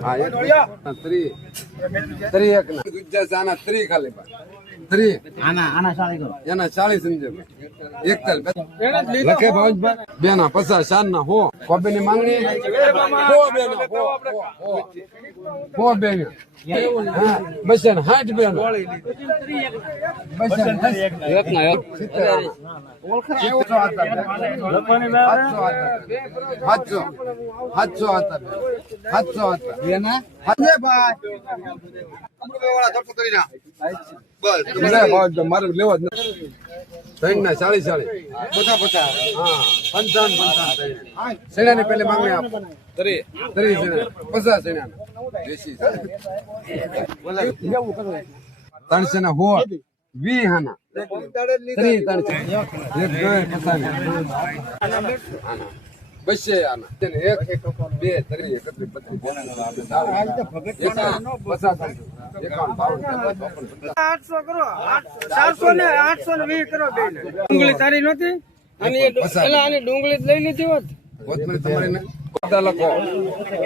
હા ત્રી ત્રી એક ના ગુજ્જા આના ત્રી ખાલી ત્રી આના 40 કરો એના 40 સમજે એક તાલ લખે ભાવજભાઈ બેના 50 શાન ના હો કોબી ની માંગણી હો બેના હો બેના હા બસન 60 બેના બસન એક ના એક હાચો હાચો હતા હાચો હતા બેના હાચે ભાઈ મારે લેવા જ ત્રણ ના 40 50 હા 55 સેના ની પેલી માંગણી આપ 30 સેના 50 સેના દેશી 300 ના હો 20 હાના 300 એક ગયો 50 બસે આના એક બે 3 800 કરો 400 ને 820 કરો બે ડુંગળી તારી નહોતી અને પેલા આની ડુંગળી લઈ લીધી હોત કોથમરી તમારી ને કોતા લખો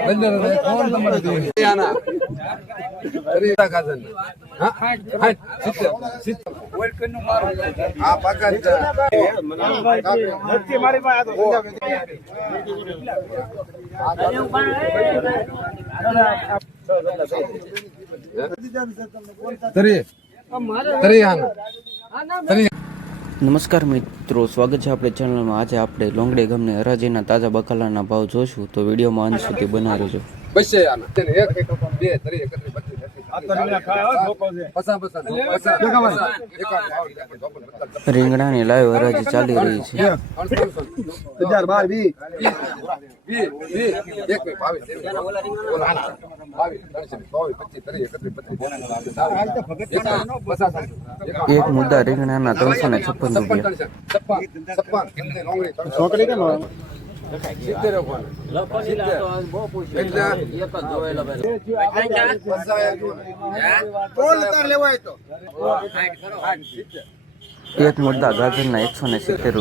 બંદર કોણ તમારે દે આના રીતા કાજન હા હા 70 વેલકમ નું મારો આ પાકા નથી મારી પાસે નમસ્કાર મિત્રો, સ્વાગત છે આપણે ચેનલમાં. આજે આપણે લોંગડે ગામને હરાજીના તાજા બકાલાના ભાવ જોશું, તો વિડીયોમાં અંત સુધી બના રહેજો. બસે આના એક બે 31 રીંગણાની લાઈવ હરાજી ચાલી રહી છે. એક મુદ્દા રીંગણાના 356 રૂપિયા. એક મુદ્દા ગાજરના 170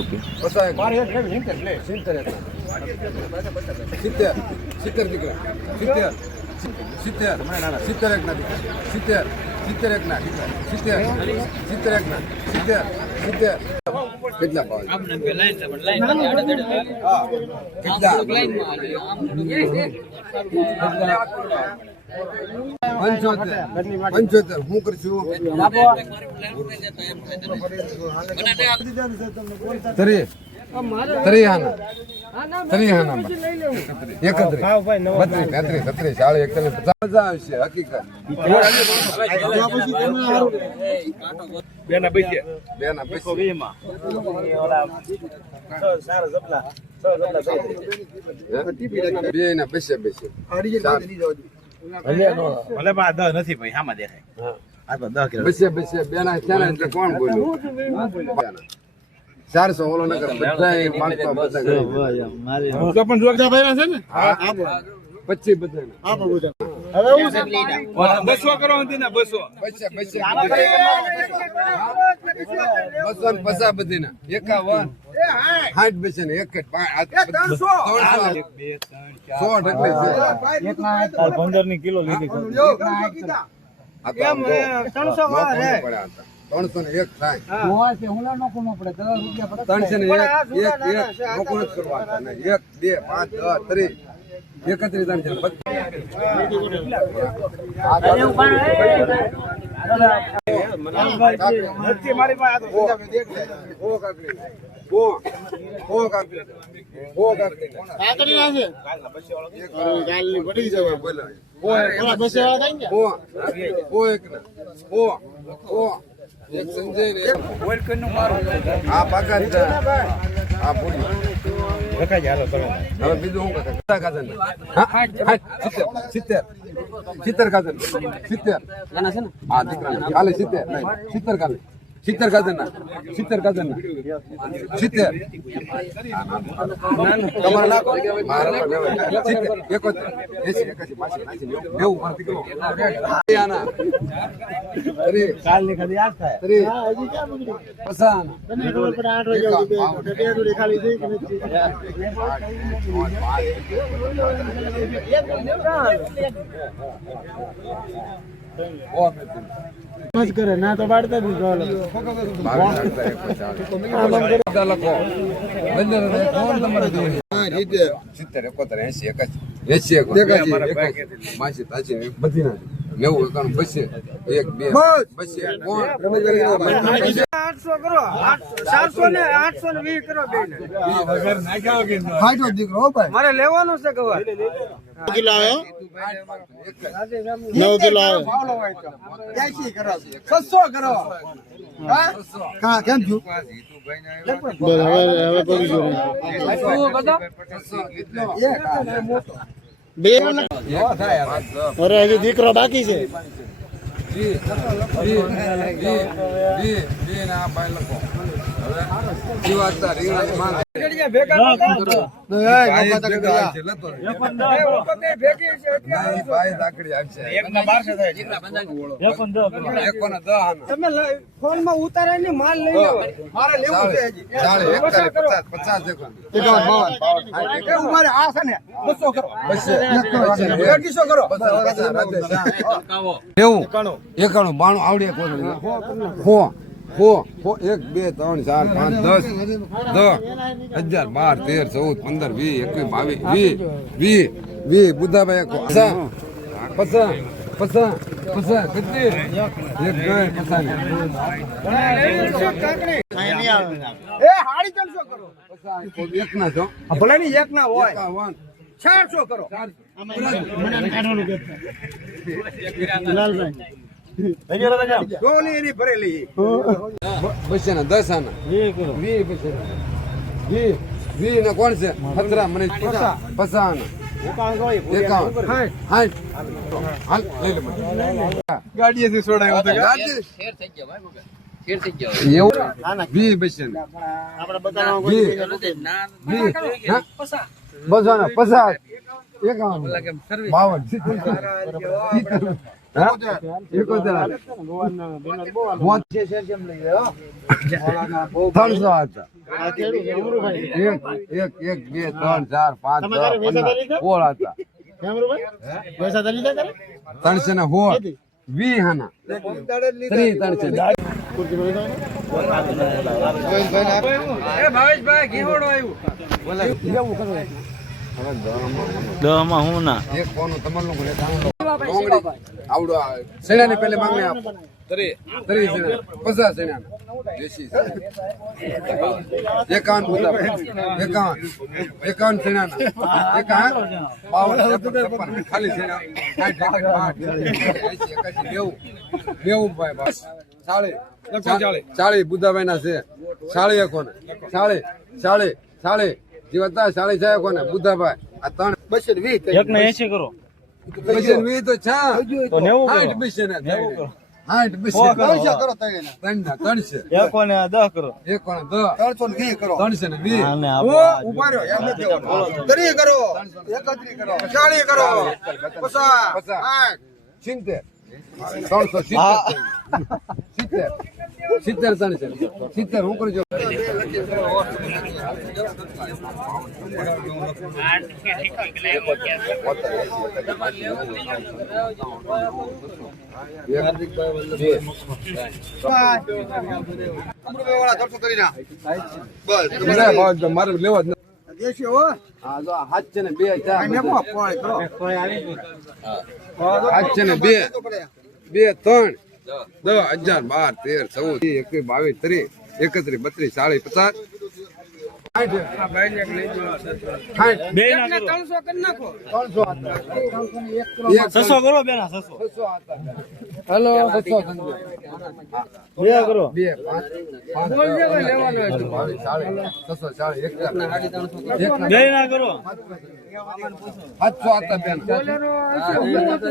કેટલા ભાવ પંચોતેર હું કરશું નથી ભાઈ આમાં દેખાય કોણ બોલ્યું 400 ઓલો નગર બધા 500 બધા 200 કરો ને 200 250 બધી ના 51 60 બેસે ને 1 15 ની કિલો લીધી 301 થાય 301 1 2 5 10 30 31 એક સંજય વેલકમ નું મારો આ પાકા આ પૂરી રખાઈ જાય હવે બીજું હું કરતા કાજન હા 70 કાજન 70 એના છે ને હા દીકરા કાલે 70 કાલે 70 ખતરનાક 70 ખતરનાક 70 તમારે નાખો મારે 71 કાલ ની ખાલી આજ થાય મત કરે ના તો બાળતા બી ગોલ લખો બંદર કોણ તમારે જોઈએ 70 71 80 81 માસી તાજી બધી ના 90 91 બસે 1 2 બસે કોણ 800 કરો 400 ને 820 કરો બે ને વગર નાખ્યા વગર નો. ફાઈટો દીકરો હો ભાઈ મારે લેવાનું છે કવર કિલો આવ્યો 9 કિલો આવ્યો 80 કરો 600 કરો હા કેમ છું બસ હવે પડી ગયો બે અરે હજી દીકરો બાકી છે તમે ફોન માં ઉતારે ને માલ લઈ લો મારે લેવું છે હજી 50 મારે આ છે ને 200 કરો 200 કરો એકાણું 92 આવડે હો 1 2 3 4 5 10 10 11 12 13 14 15 20 21 22 બુદ્ધાભાઈ પસા કેટલી એક ગઈ પસાની એ હાડી 300 કરો પસા એક ના છો ભલે ની એક ના હોય 51 400 કરો ગોલી એની ભરેલી બસે ના 10 આના 20 બસે 20 ને કોણ છે 17 મને પસા આના 51 હાલ લઈ લે ગાડીએથી છોડાયો તો ગાડી એવું 20 બસે આપણે બતાવવા બસો 50 51 52 ત્રણસો ને હો 20 હાના 300 ભાવેશભાઈ ઘીવડો આવ્યું દમાં હું ના એક કોનું તમારું આવડો સેનાની પેલે માંગણી આપો 30 સેના 50 સેના દેશી 51 સેના 51 ખાલી સેના 40 બુદ્ધાભાઈ ના છે 40 કોને 40 જીવતા 40 કોને બુદ્ધાભાઈ આ 3 એક ને 80 કરો બસે 20 તો છા તો 90 કરો 60 બસે ને 60 બસે 300 કરો તઈને 300 એક ને 10 કરો એક કોને 10 320 કરો 320 આને ઓ ઉભા રહ્યો એમ નથી કહેવાનું 30 કરો 31 કરો 40 કરો 50 60 70 70 હું કરજો મારે લેવા જ દેશી હો હા જો હાથ છે ને 2 4 ને કો પોય કરો હાથ છે ને 2 3 10 11 12 13 14 21 22 23 31 32 40 50 બે ના કરો 300 કરી નાખો 600 કરો બેના 600 600 હેલો 600 સંજય બે કરો 2 5 બોલ જે ભાઈ લેવાનો હોય તો. 640 બે ના કરો 700 હતા બેન બોલેરો હશે.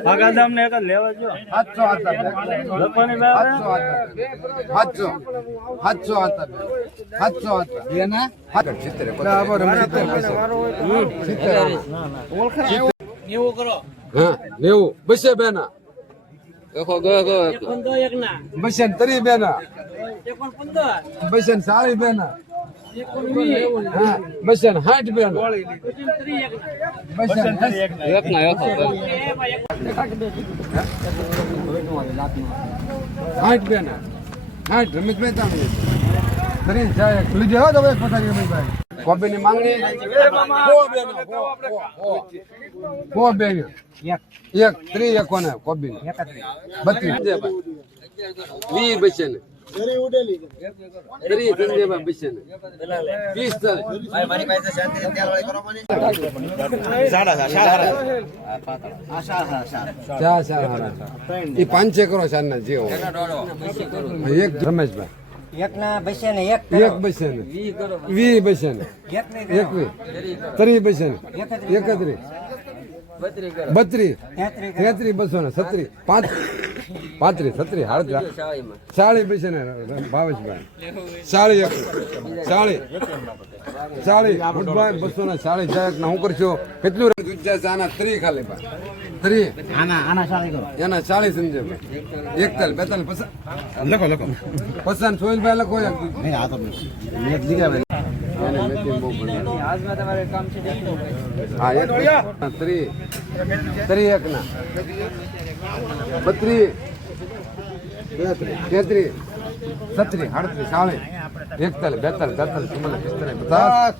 આગા દામ ને એક જ લેવા જો 700 હતા બેન લખવાની વાત 700 હતા 700 હતા બેન 90 બસે બેન બસે તરી બેન બસે 40 બેન બસે 60 બેન બસે 60 બેન 60 રમેશભાઈ તમે તરી જાય લીધે હો તમે પતાવી રમેશભાઈ કોબીની માંગણી કો બેન એક 3 એકોને કોબી 32 20 બસે ને શેરી ઉડેલી છે. 30 સંજયભાઈ બસે ને 20 એ 500 કરો સારના જેવો એક રમેશભાઈ એક ના બસે ને એક એક બસે ને 20 બસે ને 21 30 બસે ને 31 32 33 200 ને 37 35 36 40 બસે ને ભાવેશભાઈ 40 ગુડભાઈ 240 જાય ના હું કરશો કેટલું આના 3 ખાલી 3 આના શાળી કરો એના 40 સંજયભાઈ 41 42 લખો પસંદ સોહિલભાઈ લખો નહીં આ તો મેં દીધા ભાઈ હા એક 3 એક ના 32 33 37 38 40 41 42 43 44 45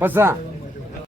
50 50